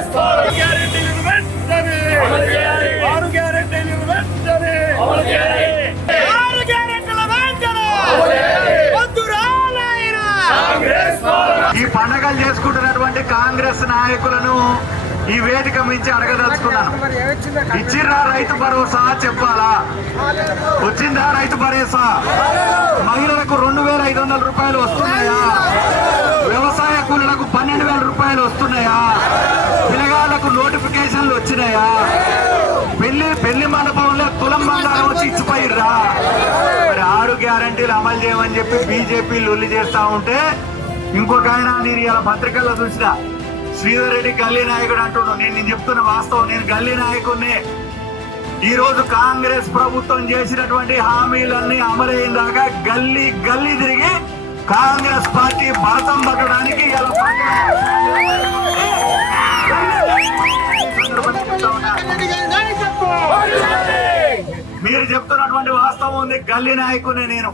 గ్యారెంటీలు గ్యారెంటీలు వెంటనే ఆరు గ్యారెంటీలు వెంటనే పండగలు చేసుకుంటున్నటువంటి కాంగ్రెస్ నాయకులను ఈ వేదిక మించి అడగదలుచుకున్నాను. ఇచ్చిర్రా రైతు భరోసా చెప్పాలా? వచ్చిందా రైతు భరోసా? మహిళలకు రెండు వేల ఐదు వందల రూపాయలు వస్తున్నాయా? వ్యవసాయ కూలీలకు పన్నెండు వేల రూపాయలు వస్తున్నాయా? వచ్చినాయా? పెళ్ళి పెళ్ళి మండపంలో తులం బంగారం వచ్చి ఇచ్చిపోయిర్రా. మరి ఆరు గ్యారంటీలు అమలు చేయమని చెప్పి బీజేపీ లొల్లి చేస్తా ఉంటే ఇంకొక ఆయన నేను ఇలా పత్రికల్లో చూసిన శ్రీధర్ రెడ్డి గల్లీ నాయకుడు అంటున్నాడు నేను నేను చెప్తున్న వాస్తవం నేను గల్లీ నాయకుడిని. ఈ రోజు కాంగ్రెస్ ప్రభుత్వం చేసినటువంటి హామీలన్నీ అమలైన దాకా గల్లీ గల్లీ తిరిగి కాంగ్రెస్ పార్టీ భరతం పట్టడానికి ఇలా చెప్తున్నటువంటి వాస్తవం ఉంది. గల్లీ నాయకునే నేను